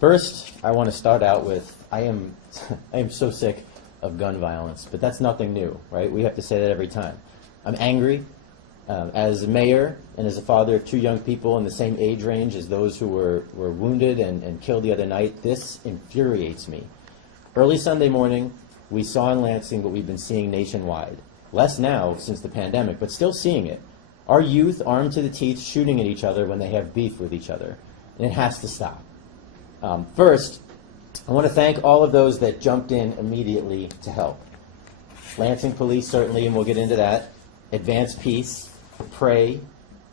First, I want to start out with, I am so sick of gun violence, but that's nothing new, right? We have to say that every time. I'm angry. As a mayor and as a father of 2 young people in the same age range as those who were wounded and killed the other night, this infuriates me. Early Sunday morning, we saw in Lansing what we've been seeing nationwide. Less now since the pandemic, but still seeing it. Our youth armed to the teeth shooting at each other when they have beef with each other. And it has to stop. First, I want to thank all of those that jumped in immediately to help. Lansing Police, certainly, and we'll get into that. Advance Peace, Pray,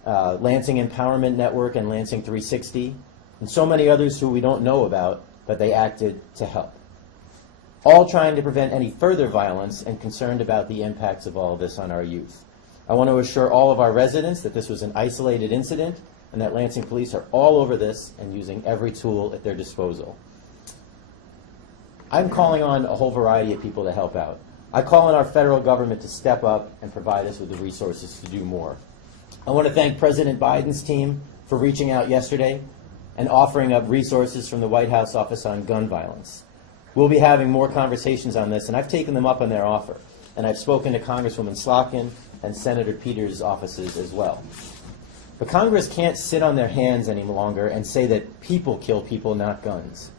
Lansing Empowerment Network and Lansing 360, and so many others who we don't know about, but they acted to help. All trying to prevent any further violence and concerned about the impacts of all of this on our youth. I want to assure all of our residents that this was an isolated incident and that Lansing Police are all over this and using every tool at their disposal. I'm calling on a whole variety of people to help out. I call on our federal government to step up and provide us with the resources to do more. I want to thank President Biden's team for reaching out yesterday and offering up resources from the White House Office on Gun Violence. We'll be having more conversations on this, and I've taken them up on their offer. And I've spoken to Congresswoman Slotkin and Senator Peters' offices as well. But Congress can't sit on their hands any longer and say that people kill people, not guns.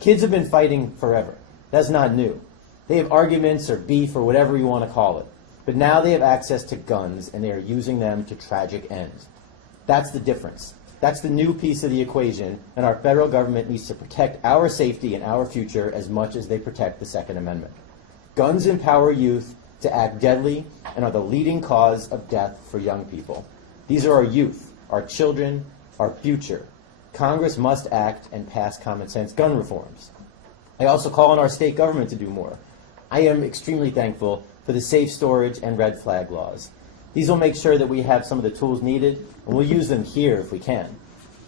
Kids have been fighting forever. That's not new. They have arguments or beef or whatever you want to call it. But now they have access to guns and they are using them to tragic ends. That's the difference. That's the new piece of the equation, and our federal government needs to protect our safety and our future as much as they protect the Second Amendment. Guns empower youth to act deadly and are the leading cause of death for young people. These are our youth, our children, our future. Congress must act and pass common sense gun reforms. I also call on our state government to do more. I am extremely thankful for the safe storage and red flag laws. These will make sure that we have some of the tools needed, and we'll use them here if we can.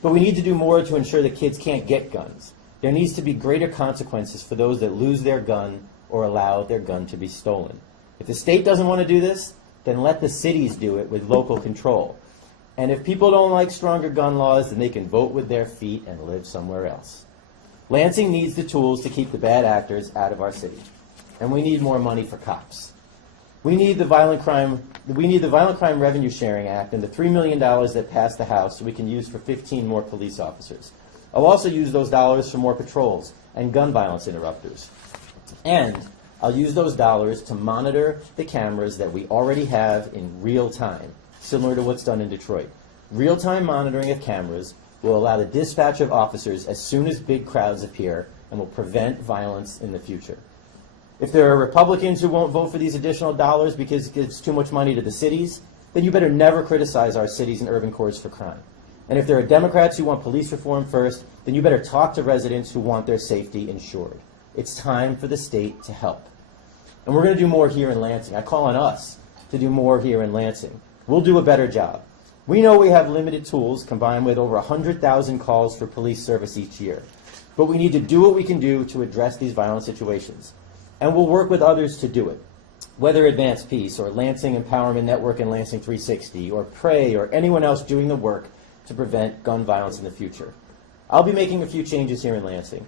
But we need to do more to ensure that kids can't get guns. There needs to be greater consequences for those that lose their gun or allow their gun to be stolen. If the state doesn't want to do this, then let the cities do it with local control. And if people don't like stronger gun laws, then they can vote with their feet and live somewhere else. Lansing needs the tools to keep the bad actors out of our city. And we need more money for cops. We need the Violent Crime Revenue Sharing Act and the $3 million that passed the House so we can use for 15 more police officers. I'll also use those dollars for more patrols and gun violence interrupters. And I'll use those dollars to monitor the cameras that we already have in real time, similar to what's done in Detroit. Real-time monitoring of cameras will allow the dispatch of officers as soon as big crowds appear and will prevent violence in the future. If there are Republicans who won't vote for these additional dollars because it gives too much money to the cities, then you better never criticize our cities and urban cores for crime. And if there are Democrats who want police reform first, then you better talk to residents who want their safety ensured. It's time for the state to help. And we're going to do more here in Lansing. I call on us to do more here in Lansing. We'll do a better job. We know we have limited tools combined with over 100,000 calls for police service each year. But we need to do what we can do to address these violent situations. And we'll work with others to do it, whether Advance Peace or Lansing Empowerment Network and Lansing 360 or Pray or anyone else doing the work to prevent gun violence in the future. I'll be making a few changes here in Lansing.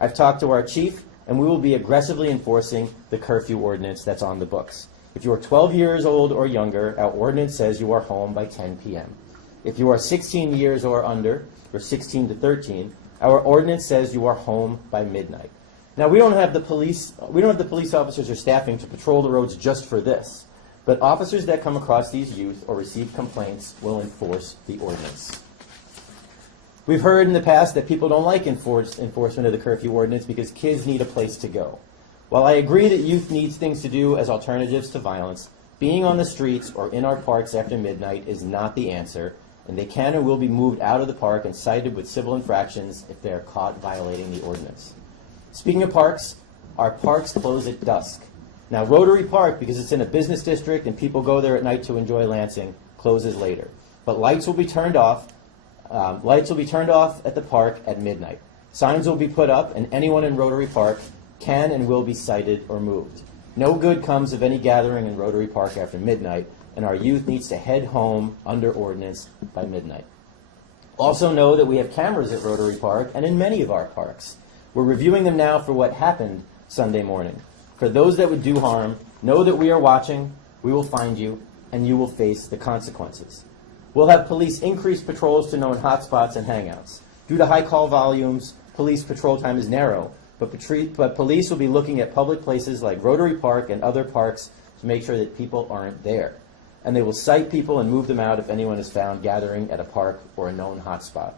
I've talked to our chief, and we will be aggressively enforcing the curfew ordinance that's on the books. If you are 12 years old or younger, our ordinance says you are home by 10 p.m. If you are 16 years or under, or 16 to 13, our ordinance says you are home by midnight. Now, we don't have the police officers or staffing to patrol the roads just for this, but officers that come across these youth or receive complaints will enforce the ordinance. We've heard in the past that people don't like enforcement of the curfew ordinance because kids need a place to go. While I agree that youth needs things to do as alternatives to violence, being on the streets or in our parks after midnight is not the answer, and they can and will be moved out of the park and cited with civil infractions if they are caught violating the ordinance. Speaking of parks, our parks close at dusk. Now, Rotary Park, because it's in a business district and people go there at night to enjoy Lansing, closes later. But lights will be turned off. At the park at midnight. Signs will be put up, and anyone in Rotary Park can and will be cited or moved. No good comes of any gathering in Rotary Park after midnight, and our youth needs to head home under ordinance by midnight. Also know that we have cameras at Rotary Park and in many of our parks. We're reviewing them now for what happened Sunday morning. For those that would do harm, know that we are watching, we will find you, and you will face the consequences. We'll have police increase patrols to known hotspots and hangouts. Due to high call volumes, police patrol time is narrow, but police will be looking at public places like Rotary Park and other parks to make sure that people aren't there. And they will cite people and move them out if anyone is found gathering at a park or a known hotspot.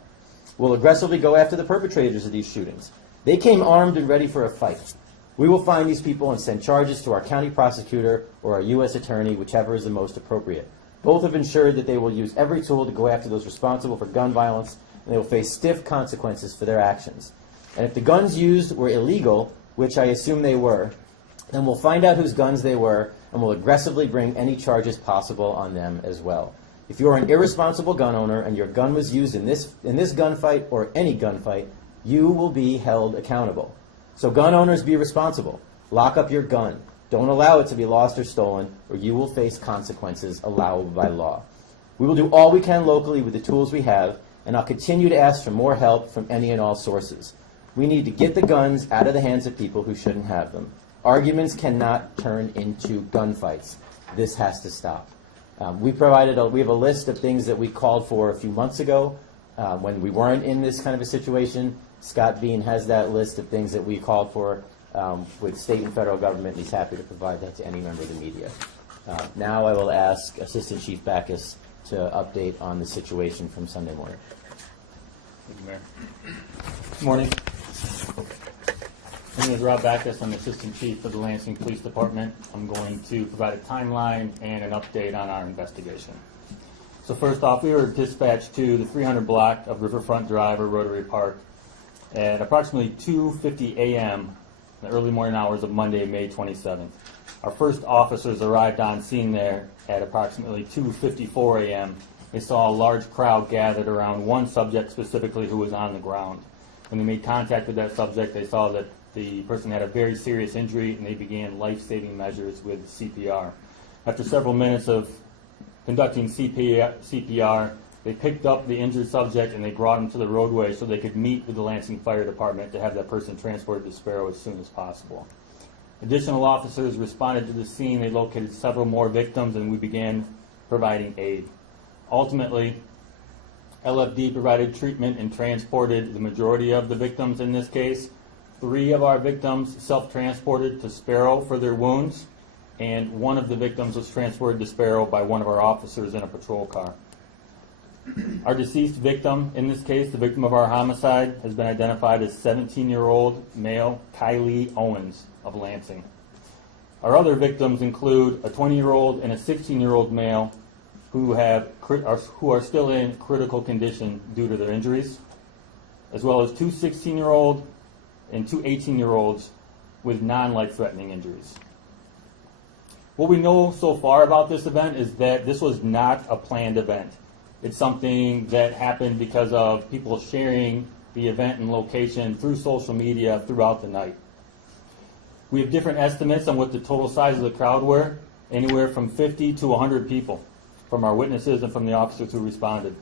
We'll aggressively go after the perpetrators of these shootings. They came armed and ready for a fight. We will find these people and send charges to our county prosecutor or our U.S. attorney, whichever is the most appropriate. Both have ensured that they will use every tool to go after those responsible for gun violence, and they will face stiff consequences for their actions. And if the guns used were illegal, which I assume they were, then we'll find out whose guns they were, and we'll aggressively bring any charges possible on them as well. If you are an irresponsible gun owner and your gun was used in this gunfight or any gunfight, you will be held accountable. So gun owners, be responsible. Lock up your gun. Don't allow it to be lost or stolen, or you will face consequences allowable by law. We will do all we can locally with the tools we have, and I'll continue to ask for more help from any and all sources. We need to get the guns out of the hands of people who shouldn't have them. Arguments cannot turn into gunfights. This has to stop. We have a list of things that we called for a few months ago when we weren't in this kind of a situation. Scott Bean has that list of things that we called for with state and federal government, and he's happy to provide that to any member of the media. Now I will ask Assistant Chief Backus to update on the situation from Sunday morning. Thank you, Mayor. Good morning. My name is Rob Backus. I'm Assistant Chief of the Lansing Police Department. I'm going to provide a timeline and an update on our investigation. So first off, we were dispatched to the 300 block of Riverfront Drive or Rotary Park at approximately 2:50 a.m. in the early morning hours of Monday, May 27th. Our first officers arrived on scene there at approximately 2:54 a.m. They saw a large crowd gathered around one subject specifically who was on the ground. When they made contact with that subject, they saw that the person had a very serious injury, and they began life-saving measures with CPR. After several minutes of conducting CPR, they picked up the injured subject and they brought him to the roadway so they could meet with the Lansing Fire Department to have that person transported to Sparrow as soon as possible. Additional officers responded to the scene. They located several more victims, and we began providing aid. Ultimately, LFD provided treatment and transported the majority of the victims in this case. 3 of our victims self-transported to Sparrow for their wounds, and 1 of the victims was transported to Sparrow by one of our officers in a patrol car. Our deceased victim, in this case, the victim of our homicide, has been identified as 17-year-old male Kylie Owens of Lansing. Our other victims include a 20-year-old and a 16-year-old male who are still in critical condition due to their injuries, as well as 2 16-year-old and 2 18-year-olds with non-life-threatening injuries. What we know so far about this event is that this was not a planned event. It's something that happened because of people sharing the event and location through social media throughout the night. We have different estimates on what the total size of the crowd were, anywhere from 50 to 100 people, from our witnesses and from the officers who responded.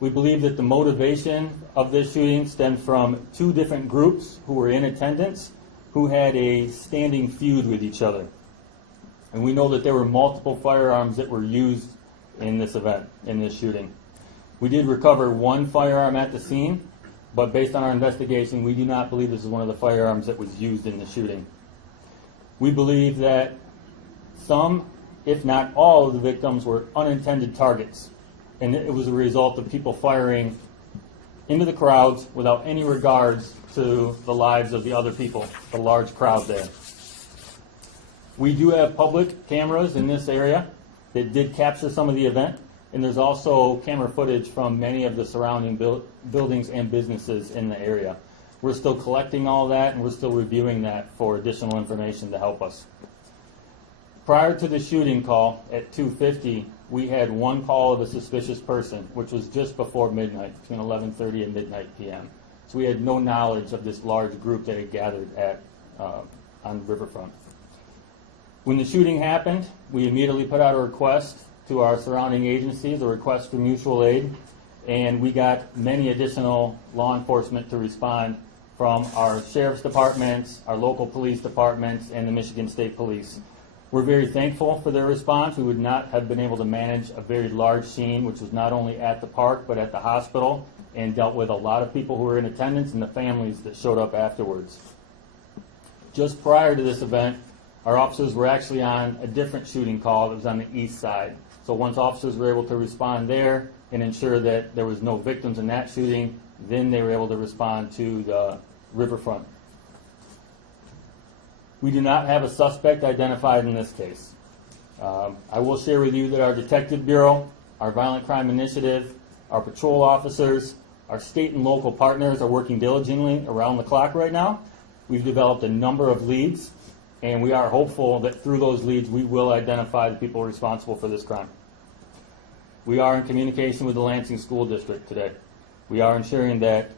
We believe that the motivation of this shooting stemmed from 2 different groups who were in attendance who had a standing feud with each other. And we know that there were multiple firearms that were used in this event, in this shooting. We did recover 1 firearm at the scene, but based on our investigation, we do not believe this is one of the firearms that was used in the shooting. We believe that some, if not all, of the victims were unintended targets, and it was a result of people firing into the crowds without any regards to the lives of the other people, the large crowd there. We do have public cameras in this area that did capture some of the event, and there's also camera footage from many of the surrounding buildings and businesses in the area. We're still collecting all that, and we're still reviewing that for additional information to help us. Prior to the shooting call at 2:50, we had 1 call of a suspicious person, which was just before midnight, between 11:30 and midnight p.m. So we had no knowledge of this large group that had gathered on Riverfront. When the shooting happened, we immediately put out a request to our surrounding agencies, a request for mutual aid. and we got many additional law enforcement to respond from our sheriff's departments, our local police departments, and the Michigan State Police. We're very thankful for their response. We would not have been able to manage a very large scene, which was not only at the park but at the hospital, and dealt with a lot of people who were in attendance and the families that showed up afterwards. Just prior to this event, our officers were actually on a different shooting call that was on the east side. So once officers were able to respond there and ensure that there was no victims in that shooting, then they were able to respond to the riverfront. We do not have a suspect identified in this case. I will share with you that our Detective Bureau, our Violent Crime Initiative, our patrol officers, our state and local partners are working diligently around the clock right now. We've developed a number of leads, and we are hopeful that through those leads we will identify the people responsible for this crime. We are in communication with the Lansing School District today. We are ensuring that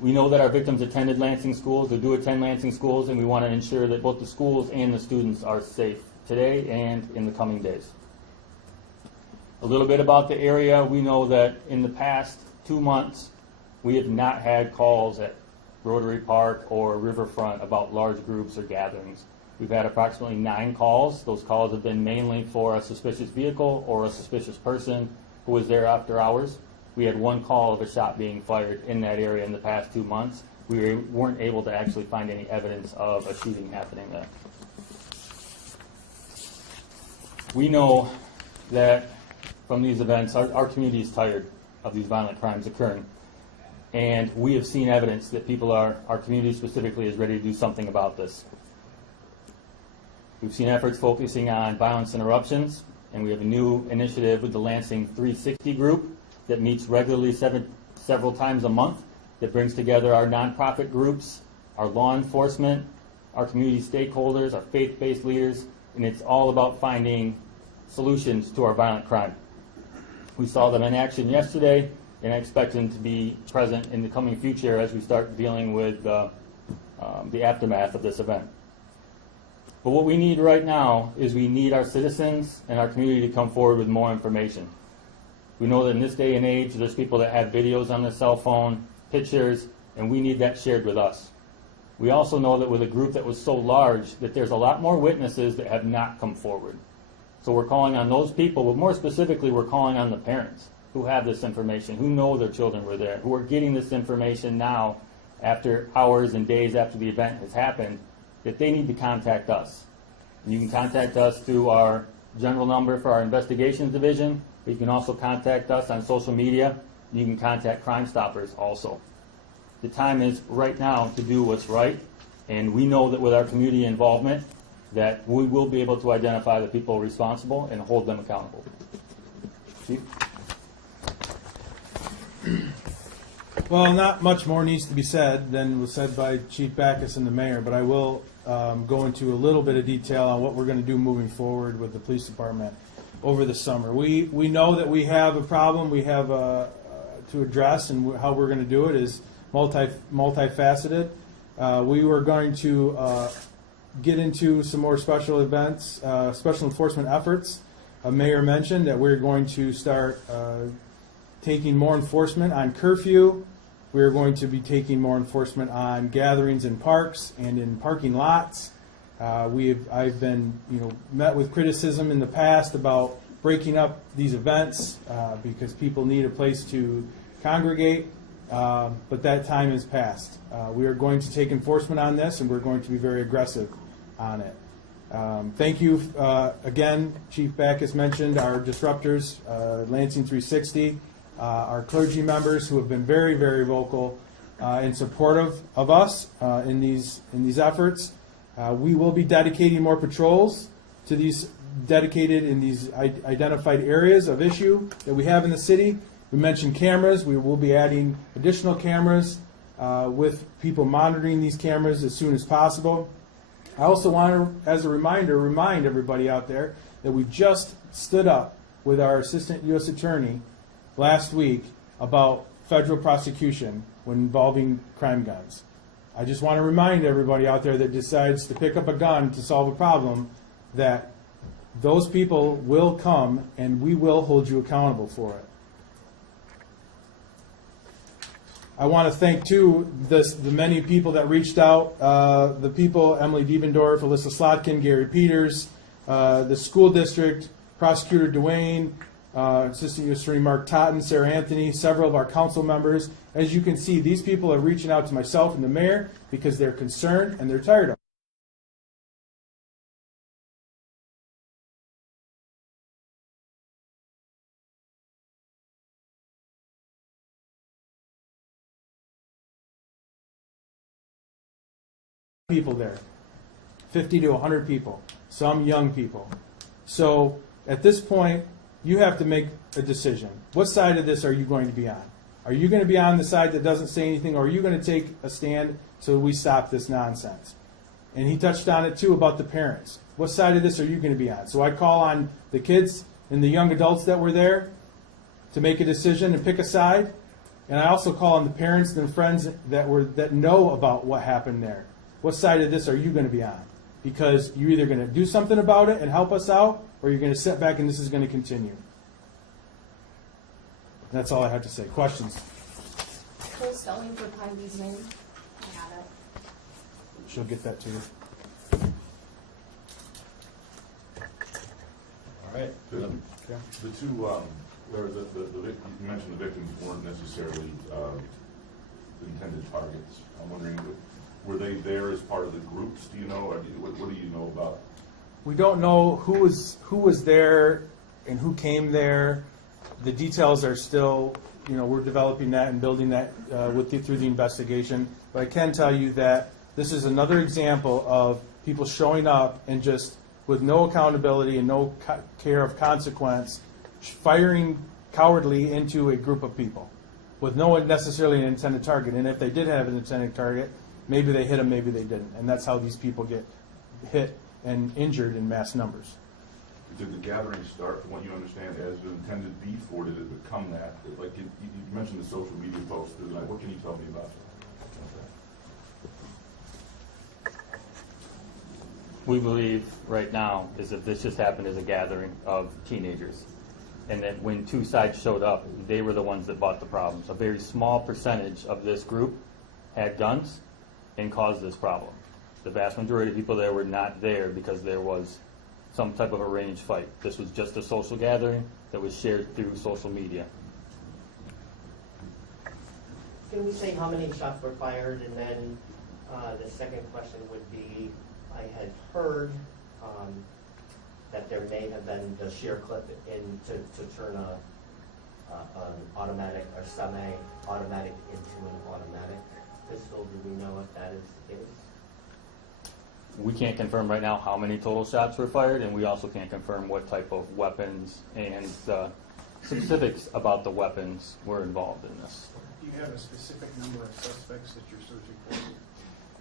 we know that our victims attended Lansing schools, they do attend Lansing schools, and we want to ensure that both the schools and the students are safe today and in the coming days. A little bit about the area. We know that in the past 2 months, we have not had calls at Rotary Park or Riverfront about large groups or gatherings. We've had approximately 9 calls. Those calls have been mainly for a suspicious vehicle or a suspicious person who was there after hours. We had 1 call of a shot being fired in that area in the past 2 months. We weren't able to actually find any evidence of a shooting happening there. We know that from these events, our community is tired of these violent crimes occurring. And we have seen evidence that our community specifically is ready to do something about this. We've seen efforts focusing on violence interruptions, and we have a new initiative with the Lansing 360 group that meets regularly several times a month, that brings together our nonprofit groups, our law enforcement, our community stakeholders, our faith-based leaders, and it's all about finding solutions to our violent crime. We saw them in action yesterday, and I expect them to be present in the coming future as we start dealing with the aftermath of this event. But what we need right now is we need our citizens and our community to come forward with more information. We know that in this day and age, there's people that have videos on their cell phone, pictures, and we need that shared with us. We also know that with a group that was so large, that there's a lot more witnesses that have not come forward. So we're calling on those people, but more specifically, we're calling on the parents who have this information, who know their children were there, who are getting this information now after hours and days after the event has happened, that they need to contact us. And you can contact us through our general number for our investigations division, but you can also contact us on social media, and you can contact Crime Stoppers also. The time is right now to do what's right, and we know that with our community involvement, that we will be able to identify the people responsible and hold them accountable. Chief? Well, not much more needs to be said than was said by Chief Backus and the mayor, but I will go into a little bit of detail on what we're going to do moving forward with the police department over the summer. We know that we have a problem we have to address, and how we're going to do it is multifaceted. We were going to get into some more special events, special enforcement efforts. Mayor mentioned that we're going to start taking more enforcement on curfew. We're going to be taking more enforcement on gatherings in parks and in parking lots. I've been met with criticism in the past about breaking up these events because people need a place to congregate, but that time is past. We are going to take enforcement on this, and we're going to be very aggressive on it. Thank you again. Chief Backus mentioned our disruptors, Lansing 360, our clergy members who have been very, very vocal and supportive of us in these efforts. We will be dedicating more patrols to these identified areas of issue that we have in the city. We mentioned cameras. We will be adding additional cameras with people monitoring these cameras as soon as possible. I also want to, as a reminder, remind everybody out there that we just stood up with our Assistant U.S. Attorney last week about federal prosecution when involving crime guns. I just want to remind everybody out there that decides to pick up a gun to solve a problem that those people will come and we will hold you accountable for it. I want to thank, too, the many people that reached out, the people, Emily Diebendorf, Alyssa Slotkin, Gary Peters, the school district, Prosecutor Duane, Assistant U.S. Attorney Mark Totten, Sarah Anthony, several of our council members. As you can see, these people are reaching out to myself and the mayor because they're concerned and they're tired of it. People there, 50 to 100 people, some young people. So at this point, you have to make a decision. What side of this are you going to be on? Are you going to be on the side that doesn't say anything, or are you going to take a stand so we stop this nonsense? And he touched on it too about the parents. What side of this are you going to be on? So I call on the kids and the young adults that were there to make a decision and pick a side. And I also call on the parents and friends that know about what happened there. What side of this are you going to be on? Because you're either going to do something about it and help us out, or you're going to sit back and this is going to continue. That's all I have to say. Questions? Who's selling for Pine Bee's name? I have it. She'll get that to you. All right. The two, Larry, you mentioned the victims weren't necessarily intended targets. I'm wondering, were they there as part of the groups? Do you know, or what do you know about? We don't know who was there and who came there. The details are still, we're developing that and building that through the investigation. But I can tell you that this is another example of people showing up and just with no accountability and no care of consequence, firing cowardly into a group of people with no necessarily an intended target. And if they did have an intended target, maybe they hit them, maybe they didn't. And that's how these people get hit and injured in mass numbers. Did the gathering start, from what you understand, as an intended beef, or did it become that? Like you mentioned the social media posts. What can you tell me about that? We believe right now is that this just happened as a gathering of teenagers. And that when two sides showed up, they were the ones that brought the problems. A very small percentage of this group had guns and caused this problem. The vast majority of people there were not there because there was some type of arranged fight. This was just a social gathering that was shared through social media. Can we say how many shots were fired? And then the second question would be, I had heard that there may have been the sheer clip to turn an automatic or semi-automatic into an automatic pistol. Do we know if that is the case? We can't confirm right now how many total shots were fired, and we also can't confirm what type of weapons and specifics about the weapons were involved in this. Do you have a specific number of suspects that you're searching for?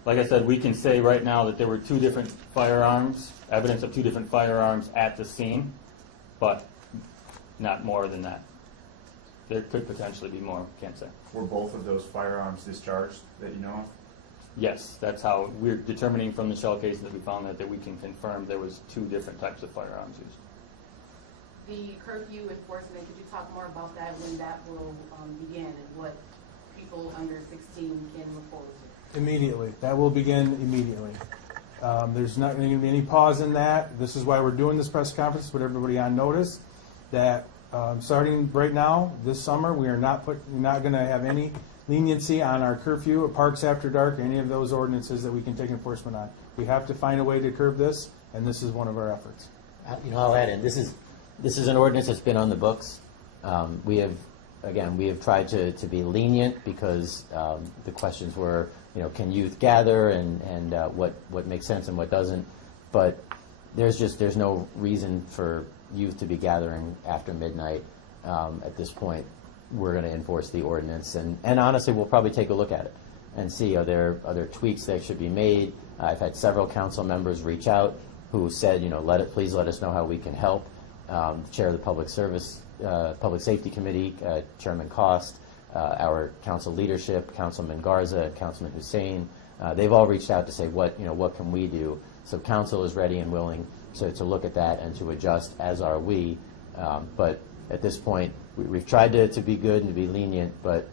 Like I said, we can say right now that there were two different firearms, evidence of two different firearms at the scene, but not more than that. There could potentially be more, can't say. Were both of those firearms discharged that you know of? Yes, that's how we're determining from the shell cases that we found that we can confirm there was two different types of firearms used. The curfew enforcement, could you talk more about that, when that will begin, and what people under 16 can look forward to? Immediately. That will begin immediately. There's not going to be any pause in that. This is why we're doing this press conference, put everybody on notice that starting right now, this summer, we are not going to have any leniency on our curfew or parks after dark, or any of those ordinances that we can take enforcement on. We have to find a way to curb this, and this is one of our efforts. I'll add in, this is an ordinance that's been on the books. We have tried to be lenient because the questions were, can youth gather and what makes sense and what doesn't. But there's no reason for youth to be gathering after midnight at this point. We're going to enforce the ordinance, and honestly, we'll probably take a look at it and see are there tweaks that should be made. I've had several council members reach out who said, please let us know how we can help. Chair of the Public Safety Committee, Chairman Cost, our council leadership, Councilman Garza, Councilman Hussein, they've all reached out to say what can we do. So council is ready and willing to look at that and to adjust, as are we. But at this point, we've tried to be good and to be lenient, but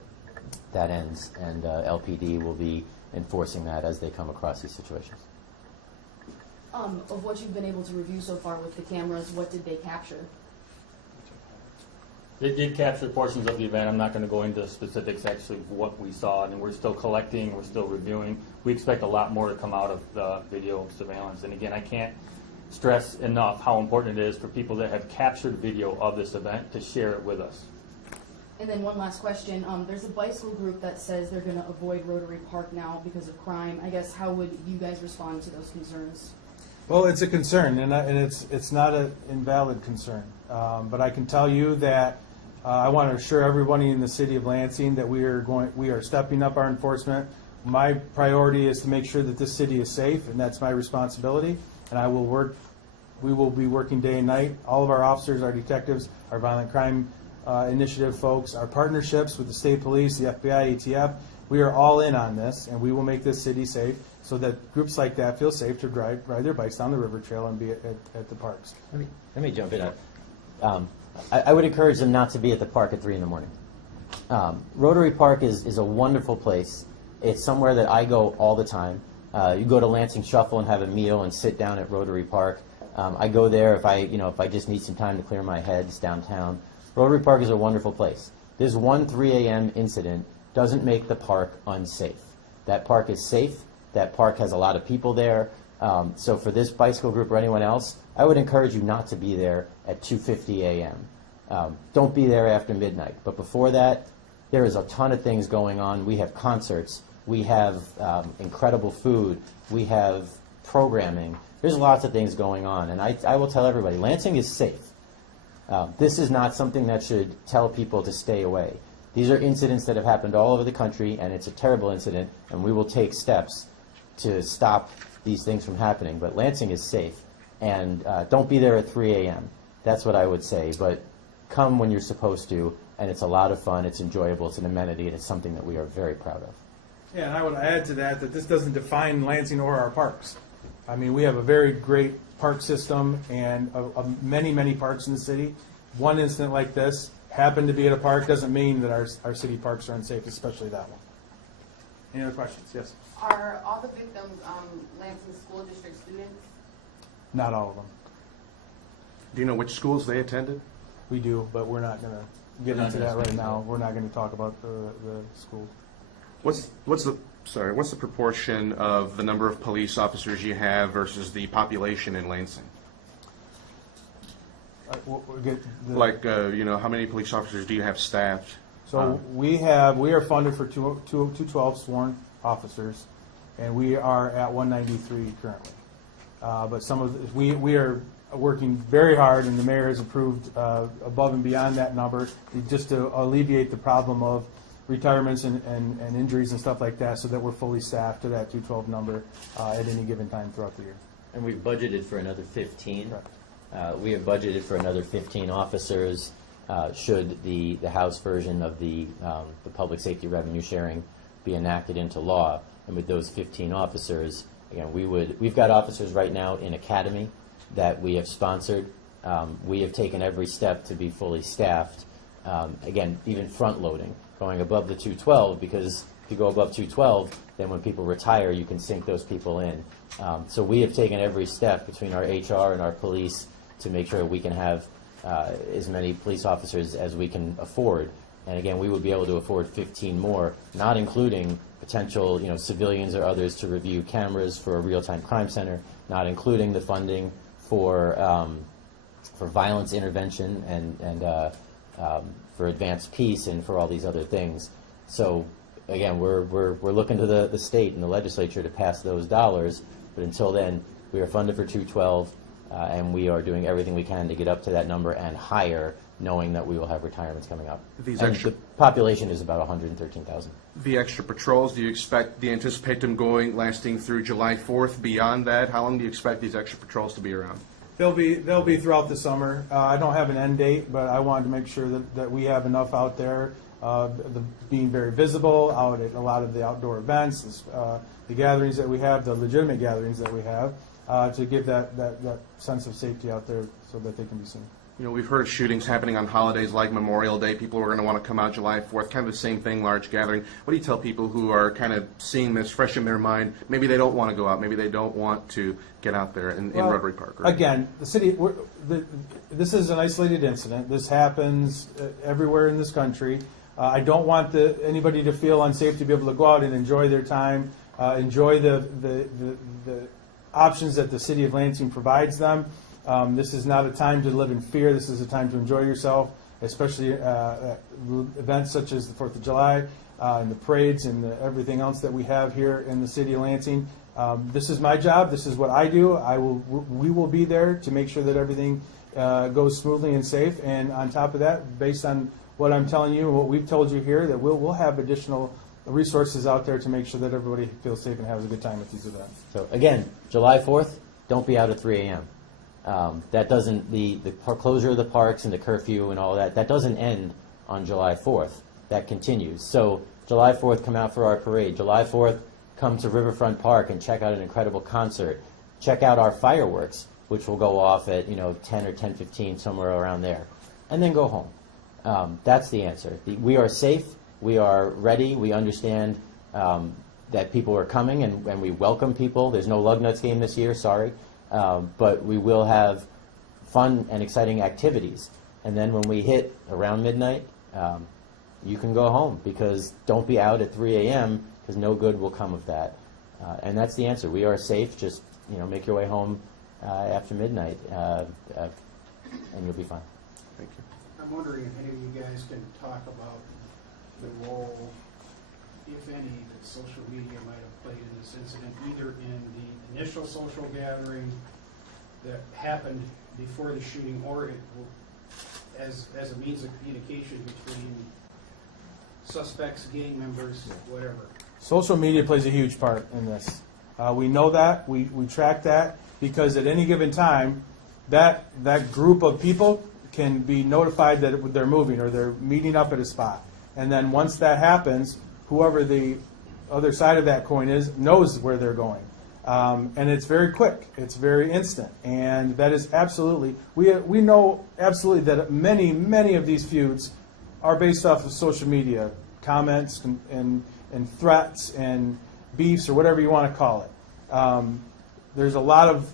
that ends, and LPD will be enforcing that as they come across these situations. Of what you've been able to review so far with the cameras, what did they capture? It did capture portions of the event. I'm not going to go into specifics actually of what we saw, and we're still collecting, we're still reviewing. We expect a lot more to come out of the video surveillance. And again, I can't stress enough how important it is for people that have captured video of this event to share it with us. And then one last question. There's a bicycle group that says they're going to avoid Rotary Park now because of crime. I guess how would you guys respond to those concerns? Well, it's a concern, and it's not an invalid concern. But I can tell you that I want to assure everybody in the city of Lansing that we are stepping up our enforcement. My priority is to make sure that this city is safe, and that's my responsibility. And we will be working day and night. All of our officers, our detectives, our violent crime initiative folks, our partnerships with the state police, the FBI, ATF, we are all in on this, and we will make this city safe so that groups like that feel safe to ride their bikes down the river trail and be at the parks. Let me jump in. I would encourage them not to be at the park at 3 in the morning. Rotary Park is a wonderful place. It's somewhere that I go all the time. You go to Lansing Shuffle and have a meal and sit down at Rotary Park. I go there if I just need some time to clear my head. It's downtown. Rotary Park is a wonderful place. This one 3 a.m. incident doesn't make the park unsafe. That park is safe. That park has a lot of people there. So for this bicycle group or anyone else, I would encourage you not to be there at 2:50 a.m. Don't be there after midnight. But before that, there is a ton of things going on. We have concerts. We have incredible food. We have programming. There's lots of things going on. And I will tell everybody, Lansing is safe. This is not something that should tell people to stay away. These are incidents that have happened all over the country, and it's a terrible incident, and we will take steps to stop these things from happening. But Lansing is safe. And don't be there at 3 a.m. That's what I would say. But come when you're supposed to, and it's a lot of fun, it's enjoyable, it's an amenity, and it's something that we are very proud of. Yeah, and I would add to that this doesn't define Lansing or our parks. I mean, we have a very great park system and many, many parks in the city. One incident like this happened to be at a park doesn't mean that our city parks are unsafe, especially that one. Any other questions? Yes. Are all the victims Lansing School District students? Not all of them. Do you know which schools they attended? We do, but we're not going to get We're not into gonna that right speak now. to it. We're not going to talk about the school. What's the proportion of the number of police officers you have versus the population in Lansing? How many police officers do you have staffed? So we are funded for 212 sworn officers, and we are at 193 currently. But we are working very hard, and the mayor has approved above and beyond that number just to alleviate the problem of retirements and injuries and stuff like that, so that we're fully staffed to that 212 number at any given time throughout the year. And we've budgeted for another 15. Correct. We have budgeted for another 15 officers should the House version of the public safety revenue sharing be enacted into law. And with those 15 officers, again, we've got officers right now in academy that we have sponsored. We have taken every step to be fully staffed. Again, even front loading, going above the 212, because if you go above 212, then when people retire, you can sink those people in. So we have taken every step between our HR and our police to make sure we can have as many police officers as we can afford. And again, we would be able to afford 15 more, not including potential civilians or others to review cameras for a real-time crime center, not including the funding for violence intervention and for advanced peace and for all these other things. So again, we're looking to the state and the legislature to pass those dollars, but until then, we are funded for 212, and we are doing everything we can to get up to that number and higher, knowing that we will have retirements coming up. These And extra- the population is about 113,000. The extra patrols, do you anticipate them lasting through July 4th? Beyond that, how long do you expect these extra patrols to be around? They'll be throughout the summer. I don't have an end date, but I wanted to make sure that we have enough out there, being very visible out at a lot of the outdoor events, the gatherings that we have, the legitimate gatherings that we have, to give that sense of safety out there so that they can be seen. You know, we've heard of shootings happening on holidays like Memorial Day. People are going to want to come out July 4th, kind of the same thing, large gathering. What do you tell people who are kind of seeing this fresh in their mind? Maybe they don't want to go out. Maybe they don't want to get out there in Well, Rotary Park. Again, the city, this is an isolated incident. This happens everywhere in this country. I don't want anybody to feel unsafe to be able to go out and enjoy their time, enjoy the options that the city of Lansing provides them. This is not a time to live in fear. This is a time to enjoy yourself, especially events such as the 4th of July and the parades and everything else that we have here in the city of Lansing. This is my job. This is what I do. We will be there to make sure that everything goes smoothly and safe. And on top of that, based on what I'm telling you and what we've told you here, that we'll have additional resources out there to make sure that everybody feels safe and has a good time at these events. So again, July 4th, don't be out at 3 a.m. That doesn't, the closure of the parks and the curfew and all that doesn't end on July 4th. That continues. So July 4th, come out for our parade. July 4th, come to Riverfront Park and check out an incredible concert. Check out our fireworks, which will go off at 10 or 10:15, somewhere around there. And then go home. That's the answer. We are safe. We are ready. We understand that people are coming, and we welcome people. There's no lug nuts game this year, sorry. But we will have fun and exciting activities. And then when we hit around midnight, you can go home, because don't be out at 3 a.m. because no good will come of that. And that's the answer. We are safe. Just make your way home after midnight, and you'll be fine. Thank you. I'm wondering if any of you guys can talk about the role, if any, that social media might have played in this incident, either in the initial social gathering that happened before the shooting, or as a means of communication between suspects, gang members, whatever. Social media plays a huge part in this. We know that. We track that, because at any given time, that group of people can be notified that they're moving or they're meeting up at a spot. And then once that happens, whoever the other side of that coin is knows where they're going. And it's very quick. It's very instant. And that is absolutely, we know absolutely that many of these feuds are based off of social media, comments and threats and beefs, or whatever you want to call it. There's a lot of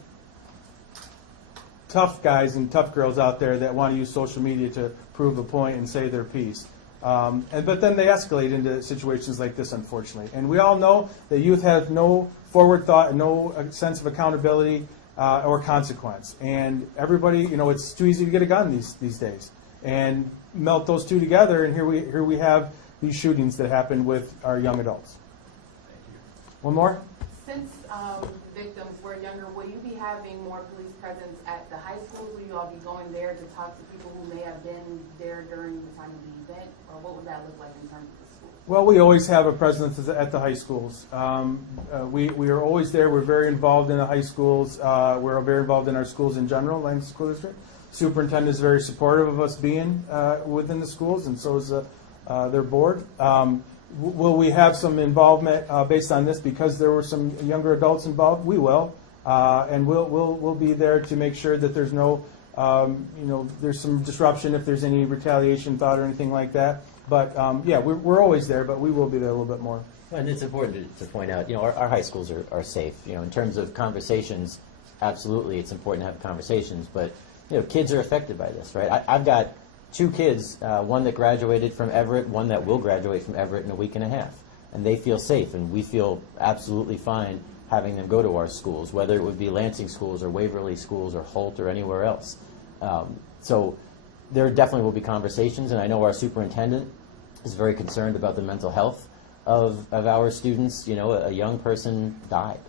tough guys and tough girls out there that want to use social media to prove a point and say their piece. But then they escalate into situations like this, unfortunately. And we all know that youth have no forward thought and no sense of accountability or consequence. And everybody, it's too easy to get a gun these days. And melt those two together, and here we have these shootings that happen with our young adults. One more? Since victims were younger, will you be having more police presence at the high schools? Will you all be going there to talk to people who may have been there during the time of the event? Or what would that look like in terms of the schools? Well, we always have a presence at the high schools. We are always there. We're very involved in the high schools. We're very involved in our schools in general, Lansing School District. Superintendent is very supportive of us being within the schools, and so is their board. Will we have some involvement based on this because there were some younger adults involved? We will, and we'll be there to make sure that there's no, there's some disruption if there's any retaliation thought or anything like that. But yeah, we're always there, but we will be there a little bit more. And it's important to point out, our high schools are safe. In terms of conversations, absolutely, it's important to have conversations. But kids are affected by this, right? I've got 2 kids, one that graduated from Everett, one that will graduate from Everett in a week and a half. And they feel safe, and we feel absolutely fine having them go to our schools, whether it would be Lansing schools or Waverly schools or Holt or anywhere else. So there definitely will be conversations, and I know our superintendent is very concerned about the mental health of our students. A young person died,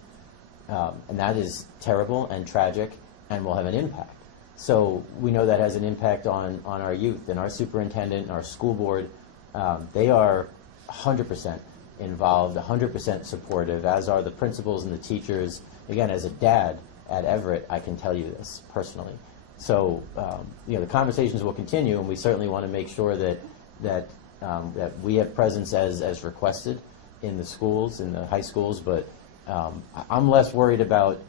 and that is terrible and tragic and will have an impact. So we know that has an impact on our youth, and our superintendent and our school board, they are 100% involved, 100% supportive, as are the principals and the teachers. Again, as a dad at Everett, I can tell you this personally. So the conversations will continue, and we certainly want to make sure that we have presence as requested in the schools, in the high schools. But I'm less worried about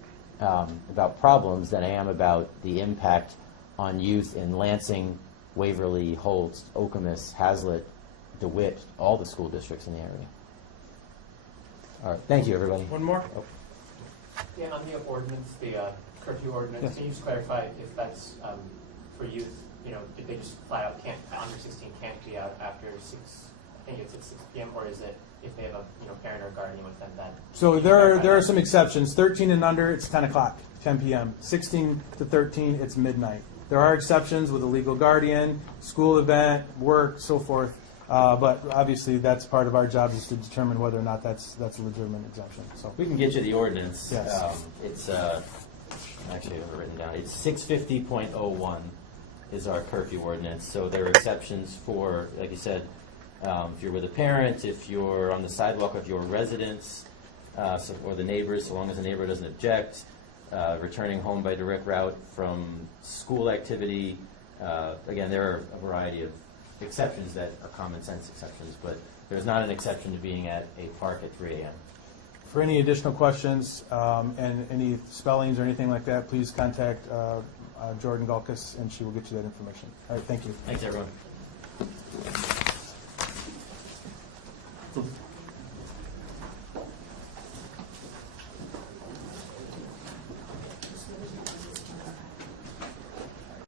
problems than I am about the impact on youth in Lansing, Waverly, Holtz, Okemos, Hazlet, DeWitt, all the school districts in the area. All right, thank you, everybody. One more? Yeah, on the ordinance, the curfew ordinance, Yes. can you just clarify if that's for youth, if they just flat out can't, under 16 can't be out after 6, I think it's at 6 p.m., or is it if they have a, parent or guardian with them that? So there are some exceptions. 13 and under, it's 10 o'clock, 10 p.m. 16 to 13, it's midnight. There are exceptions with a legal guardian, school event, work, so forth. But obviously, that's part of our job is to determine whether or not that's a legitimate exemption. So We can get you the ordinance. Yes. It's, actually, I have it written down. It's 650.01 is our curfew ordinance. So there are exceptions for, like you said, if you're with a parent, if you're on the sidewalk of your residence, or the neighbors, so long as the neighbor doesn't object, returning home by direct route from school activity. Again, there are a variety of exceptions that are common sense exceptions, but there's not an exception to being at a park at 3 a.m. for any additional questions and any spellings or anything like that, please contact Jordan Galkus, and she will get you that information. All right, thank you. Thanks, everyone.